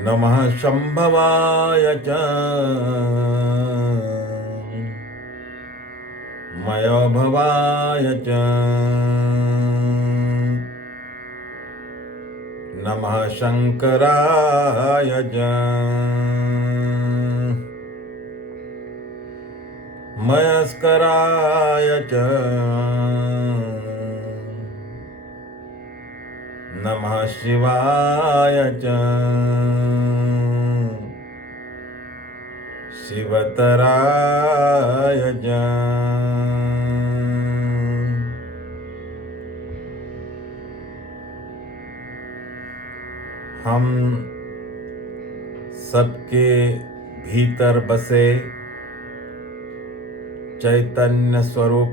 नमः शंभवाय च मयोभवाय च नमः शंकराय च मयस्कराय च नमः शिवाय च शिवतराय च। हम सबके भीतर बसे चैतन्य स्वरूप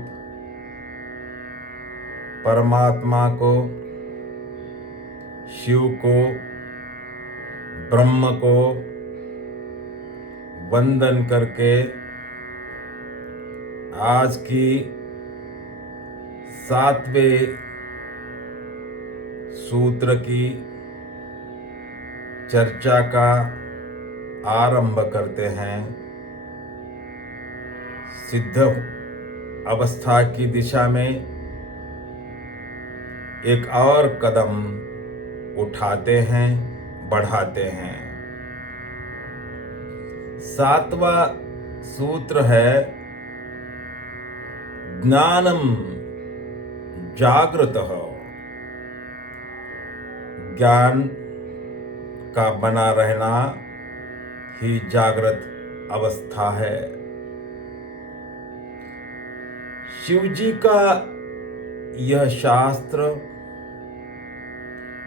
परमात्मा को, शिव को, ब्रह्म को वंदन करके आज की 7वें सूत्र की चर्चा का आरंभ करते हैं। सिद्ध अवस्था की दिशा में एक और कदम उठाते हैं, बढ़ाते हैं। 7वां सूत्र है ज्ञानम जागृतः। ज्ञान का बना रहना ही जागृत अवस्था है। शिवजी का यह शास्त्र,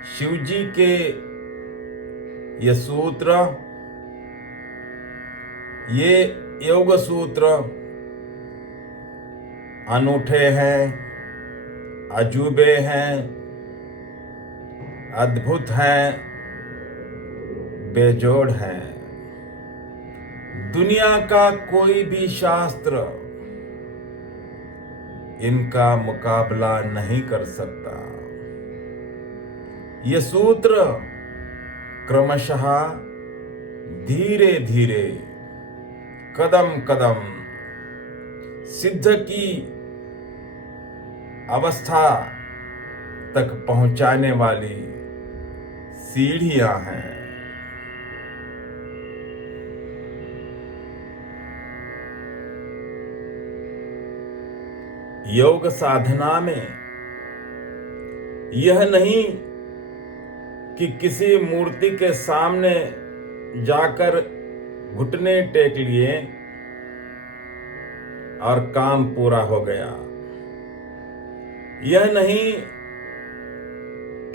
शिवजी के ये सूत्र, ये योग सूत्र अनूठे हैं, अजूबे हैं, अद्भुत हैं, बेजोड़ हैं। दुनिया का कोई भी शास्त्र इनका मुकाबला नहीं कर सकता। ये सूत्र क्रमशः धीरे धीरे कदम कदम सिद्ध की अवस्था तक पहुंचाने वाली सीढ़ियां हैं। योग साधना में यह नहीं कि किसी मूर्ति के सामने जाकर घुटने टेक लिए और काम पूरा हो गया। यह नहीं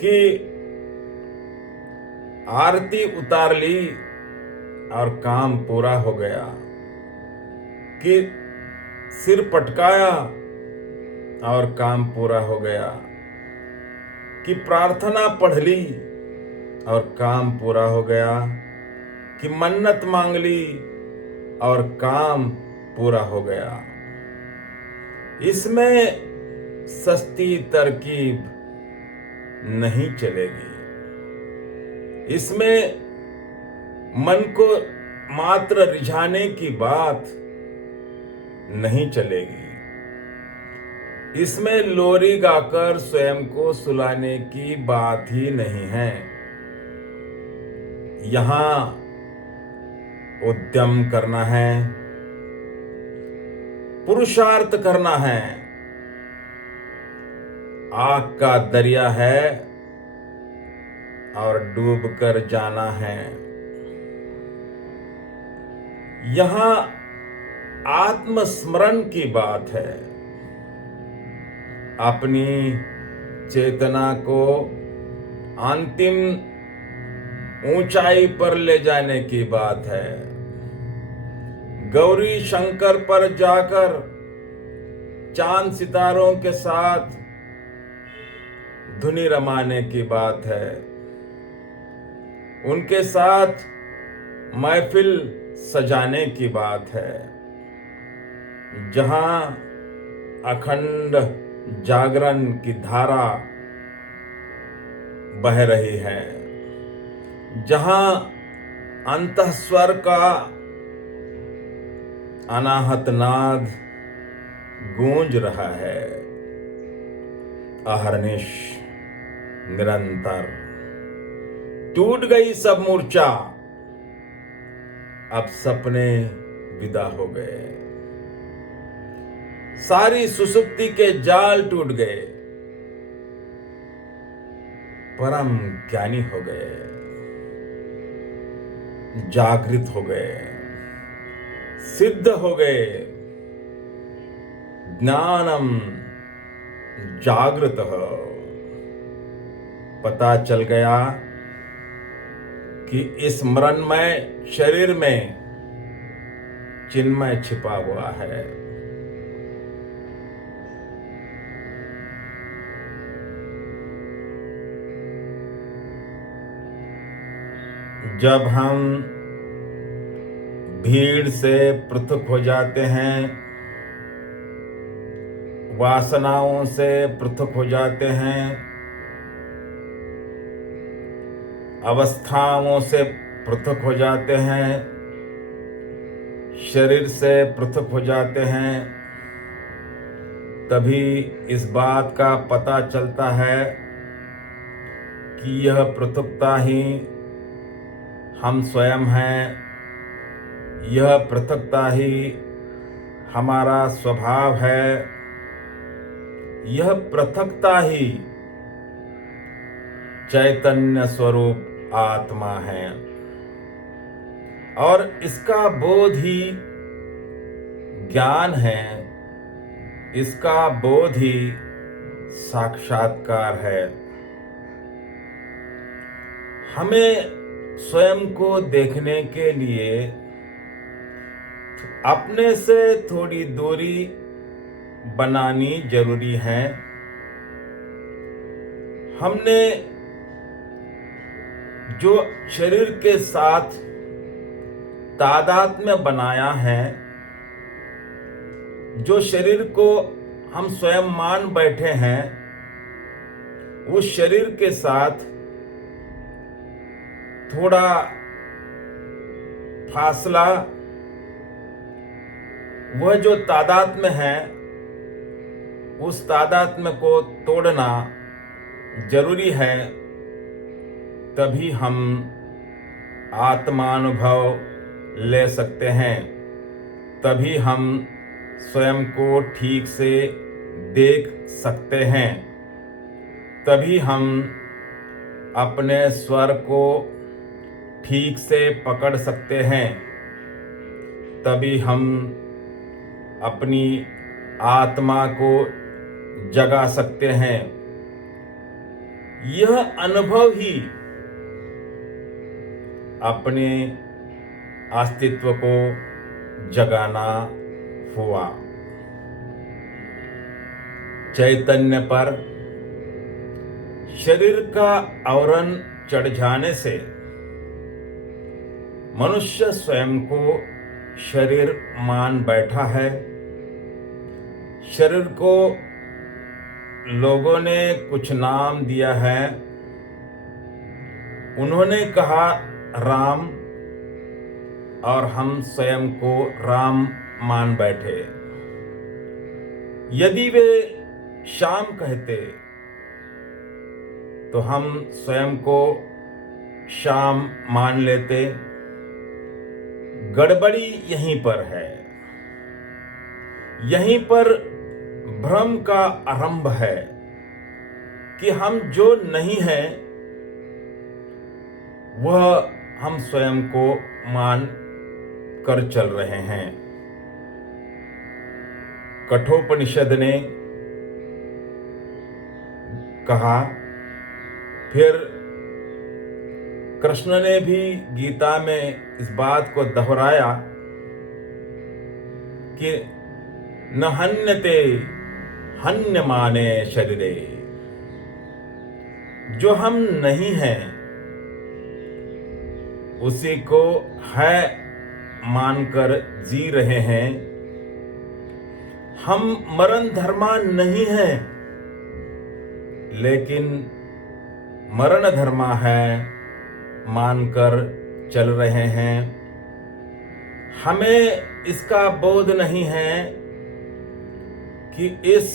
कि आरती उतार ली और काम पूरा हो गया, कि सिर पटकाया और काम पूरा हो गया, कि प्रार्थना पढ़ ली और काम पूरा हो गया, कि मन्नत मांग ली और काम पूरा हो गया। इसमें सस्ती तरकीब नहीं चलेगी। इसमें मन को मात्र रिझाने की बात नहीं चलेगी। इसमें लोरी गाकर स्वयं को सुलाने की बात ही नहीं है। यहां उद्यम करना है, पुरुषार्थ करना है। आग का दरिया है और डूबकर जाना है। यहां आत्मस्मरण की बात है। अपनी चेतना को अंतिम ऊंचाई पर ले जाने की बात है। गौरी शंकर पर जाकर चांद सितारों के साथ धुनी रमाने की बात है। उनके साथ महफिल सजाने की बात है। जहां अखंड जागरण की धारा बह रही है, जहां अंतःस्वर का अनाहत नाद गूंज रहा है अहर्निश निरंतर। टूट गई सब मूर्छा, अब सपने विदा हो गए। सारी सुसुप्ति के जाल टूट गए, परम ज्ञानी हो गए, जागृत हो गए, सिद्ध हो गए। ज्ञानम जागृत हो, पता चल गया कि इस मरणमय शरीर में चिन्मय छिपा हुआ है। जब हम भीड़ से पृथक हो जाते हैं, वासनाओं से पृथक हो जाते हैं, अवस्थाओं से पृथक हो जाते हैं, शरीर से पृथक हो जाते हैं, तभी इस बात का पता चलता है कि यह पृथकता ही हम स्वयं हैं। यह पृथकता ही हमारा स्वभाव है। यह पृथकता ही चैतन्य स्वरूप आत्मा है और इसका बोध ही ज्ञान है। इसका बोध ही साक्षात्कार है। हमें स्वयं को देखने के लिए अपने से थोड़ी दूरी बनानी जरूरी है। हमने जो शरीर के साथ तादात्म्य बनाया है, जो शरीर को हम स्वयं मान बैठे हैं, उस शरीर के साथ थोड़ा फासला, वह जो तादात्म्य है, उस तादात्म्य को तोड़ना जरूरी है। तभी हम आत्मानुभव ले सकते हैं। तभी हम स्वयं को ठीक से देख सकते हैं। तभी हम अपने स्वर को ठीक से पकड़ सकते हैं। तभी हम अपनी आत्मा को जगा सकते हैं। यह अनुभव ही अपने अस्तित्व को जगाना हुआ। चैतन्य पर शरीर का आवरण चढ़ जाने से मनुष्य स्वयं को शरीर मान बैठा है। शरीर को लोगों ने कुछ नाम दिया है। उन्होंने कहा राम, और हम स्वयं को राम मान बैठे। यदि वे श्याम कहते तो हम स्वयं को श्याम मान लेते। गड़बड़ी यहीं पर है। यहीं पर भ्रम का आरंभ है कि हम जो नहीं हैं वह हम स्वयं को मान कर चल रहे हैं। कठोपनिषद ने कहा, फिर कृष्ण ने भी गीता में इस बात को दोहराया कि न हन्यते हन्यमाने शरीरे। जो हम नहीं हैं उसी को है मानकर जी रहे हैं। हम मरण धर्मा नहीं हैं, लेकिन मरण धर्मा है मानकर चल रहे हैं, हमें इसका बोध नहीं है कि इस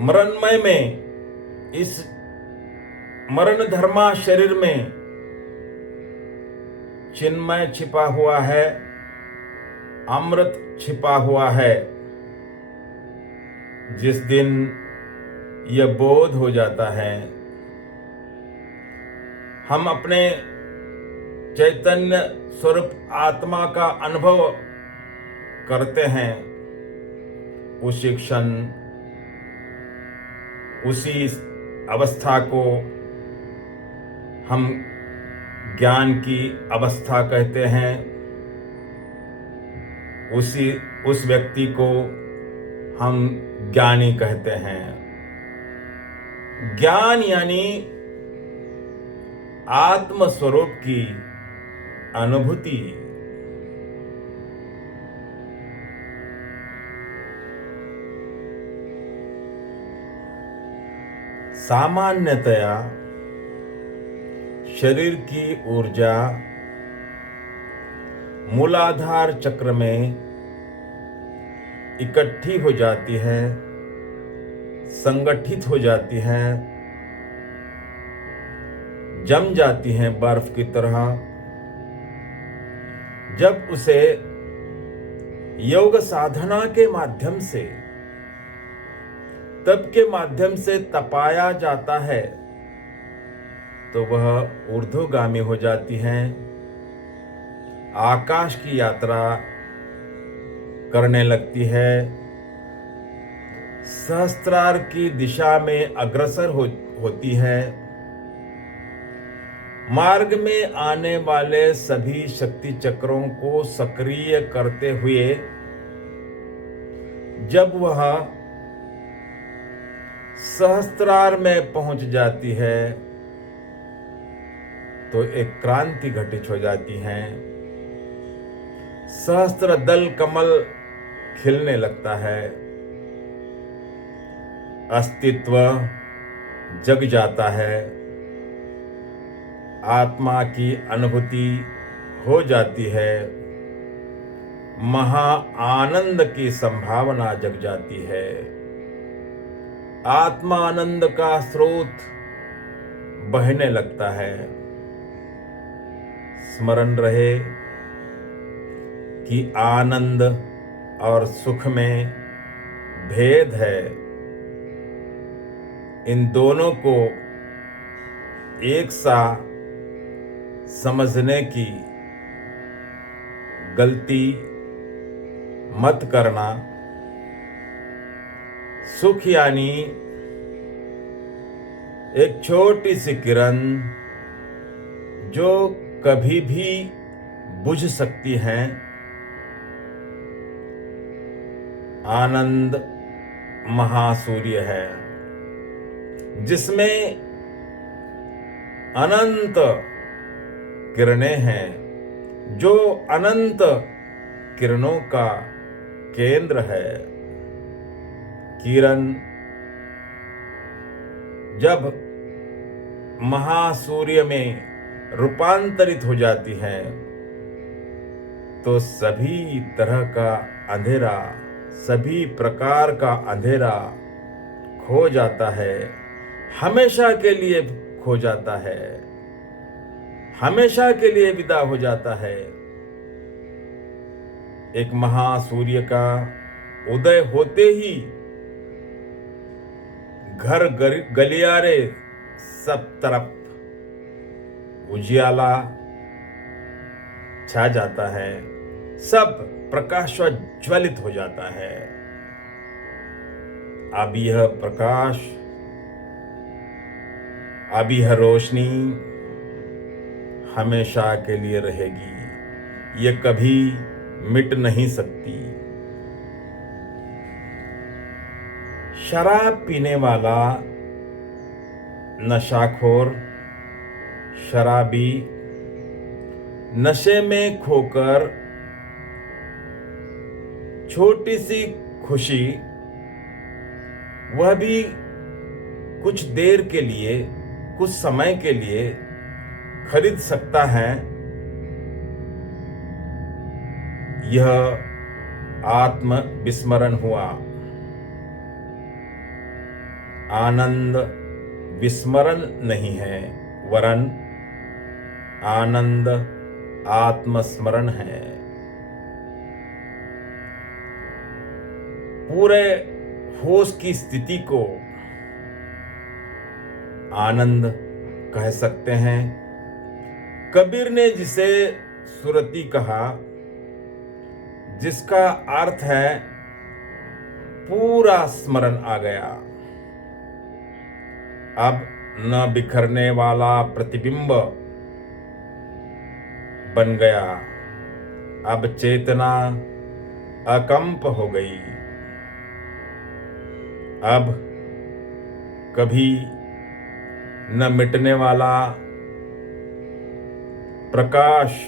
मरणमय में, इस मरण धर्मा शरीर में चिन्मय छिपा हुआ है, अमृत छिपा हुआ है। जिस दिन यह बोध हो जाता है, हम अपने चैतन्य स्वरूप आत्मा का अनुभव करते हैं, उसी क्षण, उसी अवस्था को हम ज्ञान की अवस्था कहते हैं। उस व्यक्ति को हम ज्ञानी कहते हैं। ज्ञान यानी आत्म स्वरूप की अनुभूति। सामान्यतया शरीर की ऊर्जा मूलाधार चक्र में इकट्ठी हो जाती है, संगठित हो जाती है, जम जाती है बर्फ की तरह। जब उसे योग साधना के माध्यम से, तप के माध्यम से तपाया जाता है, तो वह ऊर्ध्वगामी हो जाती हैं, आकाश की यात्रा करने लगती है, सहस्त्रार की दिशा में अग्रसर होती है। मार्ग में आने वाले सभी शक्ति चक्रों को सक्रिय करते हुए जब वह सहस्त्रार में पहुंच जाती है, तो एक क्रांति घटित हो जाती है। सहस्त्र दल कमल खिलने लगता है, अस्तित्व जग जाता है, आत्मा की अनुभूति हो जाती है, महा आनंद की संभावना जग जाती है। आत्मा आनंद का स्रोत बहने लगता है। स्मरण रहे कि आनंद और सुख में भेद है। इन दोनों को एक सा समझने की गलती मत करना। सुख यानी एक छोटी सी किरण जो कभी भी बुझ सकती है। आनंद महासूर्य है जिसमें अनंत किरणें हैं, जो अनंत किरणों का केंद्र है। किरण जब महासूर्य में रूपांतरित हो जाती है तो सभी तरह का अंधेरा, सभी प्रकार का अंधेरा खो जाता है, हमेशा के लिए खो जाता है, हमेशा के लिए विदा हो जाता है। एक महासूर्य का उदय होते ही घर गलियारे सब तरफ उजियाला छा जाता है, सब प्रकाशोज्वलित हो जाता है। अब यह प्रकाश, अब यह रोशनी हमेशा के लिए रहेगी, ये कभी मिट नहीं सकती। शराब पीने वाला नशाखोर शराबी नशे में खोकर छोटी सी खुशी, वह भी कुछ देर के लिए, कुछ समय के लिए खरीद सकता है, यह आत्म विस्मरण हुआ। आनंद विस्मरण नहीं है, वरन आनंद आत्मस्मरण है। पूरे होश की स्थिति को आनंद कह सकते हैं। कबीर ने जिसे सुरती कहा, जिसका अर्थ है पूरा स्मरण आ गया। अब न बिखरने वाला प्रतिबिंब बन गया, अब चेतना अकंप हो गई। अब कभी न मिटने वाला प्रकाश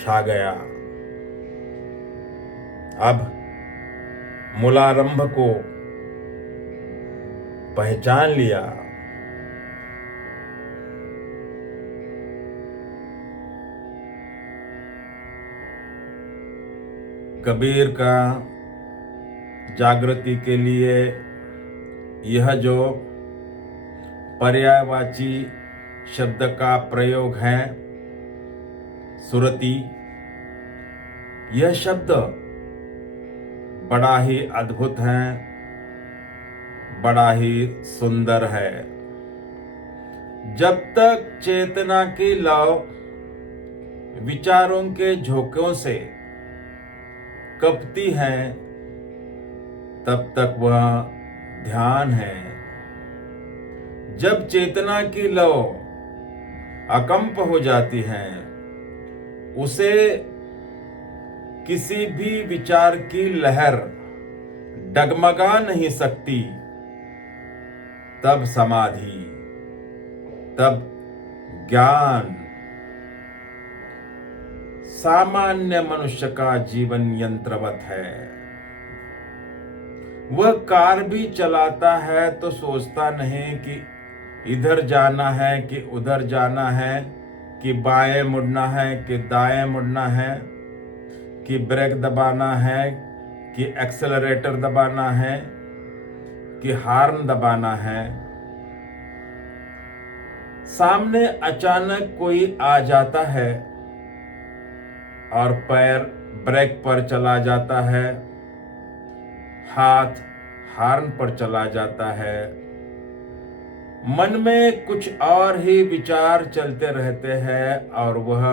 छा गया। अब मूलारंभ को पहचान लिया। कबीर का जागृति के लिए यह जो पर्यायवाची शब्द का प्रयोग है, सुरती, यह शब्द बड़ा ही अद्भुत है, बड़ा ही सुंदर है। जब तक चेतना की लौ विचारों के झोंकों से कपती है, तब तक वह ध्यान है। जब चेतना की लौ अकंप हो जाती है, उसे किसी भी विचार की लहर डगमगा नहीं सकती। तब समाधि, तब ज्ञान। सामान्य मनुष्य का जीवन यंत्रवत है। वह कार भी चलाता है तो सोचता नहीं कि इधर जाना है कि उधर जाना है, कि बाएं मुड़ना है कि दाएं मुड़ना है, कि ब्रेक दबाना है कि एक्सेलरेटर दबाना है, कि हॉर्न दबाना है। सामने अचानक कोई आ जाता है और पैर ब्रेक पर चला जाता है, हाथ हॉर्न पर चला जाता है। मन में कुछ और ही विचार चलते रहते हैं और वह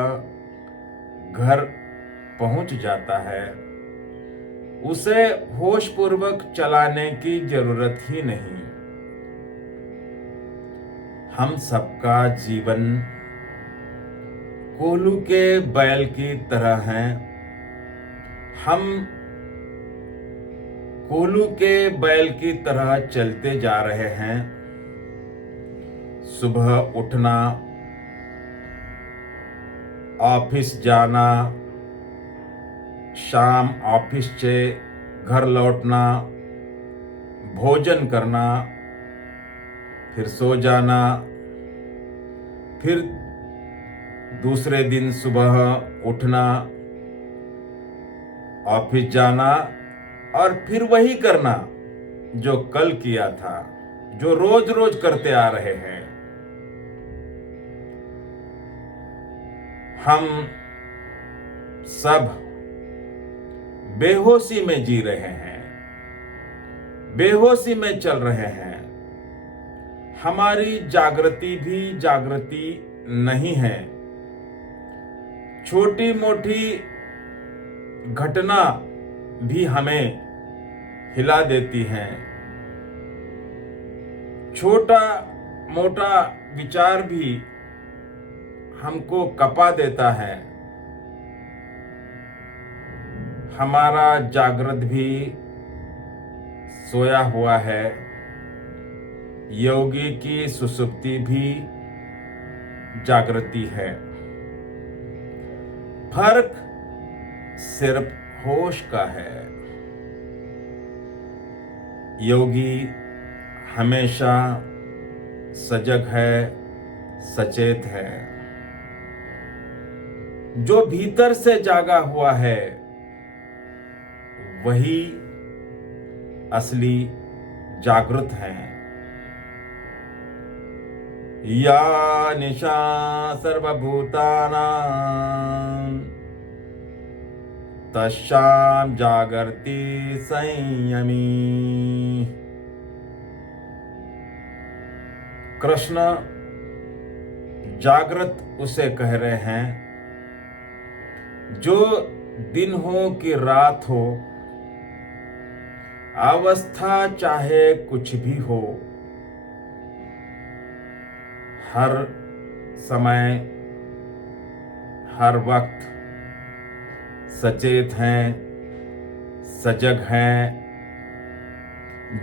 घर पहुंच जाता है। उसे होशपूर्वक चलाने की जरूरत ही नहीं। हम सबका जीवन कोल्हू के बैल की तरह है। हम कोल्हू के बैल की तरह चलते जा रहे हैं। सुबह उठना, ऑफिस जाना, शाम ऑफिस से घर लौटना, भोजन करना, फिर सो जाना, फिर दूसरे दिन सुबह उठना, ऑफिस जाना और फिर वही करना जो कल किया था, जो रोज रोज करते आ रहे हैं। हम सब बेहोशी में जी रहे हैं, बेहोशी में चल रहे हैं। हमारी जागृति भी जागृति नहीं है। छोटी मोटी घटना भी हमें हिला देती हैं। छोटा मोटा विचार भी हमको कपा देता है। हमारा जागृत भी सोया हुआ है। योगी की सुसुप्ति भी जागृति है। फर्क सिर्फ होश का है। योगी हमेशा सजग है, सचेत है। जो भीतर से जागा हुआ है वही असली जागृत है। या निशा सर्वभूतानां तस्यां जागर्ति संयमी। कृष्ण जागृत उसे कह रहे हैं जो दिन हो कि रात हो, अवस्था चाहे कुछ भी हो, हर समय हर वक्त सचेत हैं, सजग हैं,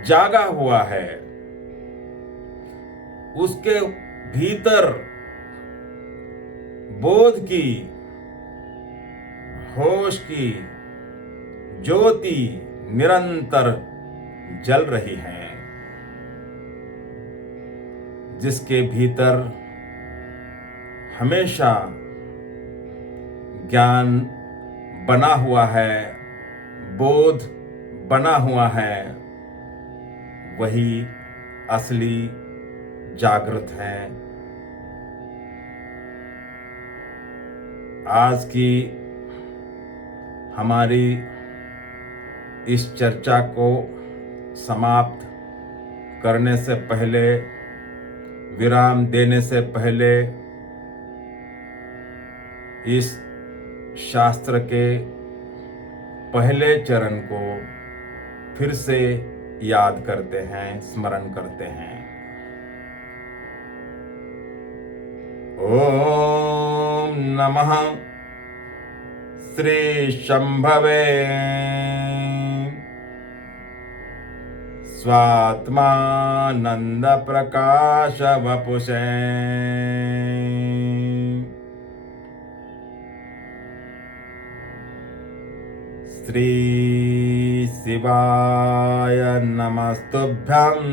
जागा हुआ है। उसके भीतर बोध की, होश की ज्योति निरंतर जल रही है। जिसके भीतर हमेशा ज्ञान बना हुआ है, बोध बना हुआ है, वही असली जागृत है। आज की हमारी इस चर्चा को समाप्त करने से पहले, विराम देने से पहले, इस शास्त्र के पहले चरण को फिर से याद करते हैं, स्मरण करते हैं। ओम नमः श्री शंभवे स्वात्मानंद प्रकाश वपुषे। श्री शिवाय नमस्तुभ्यं।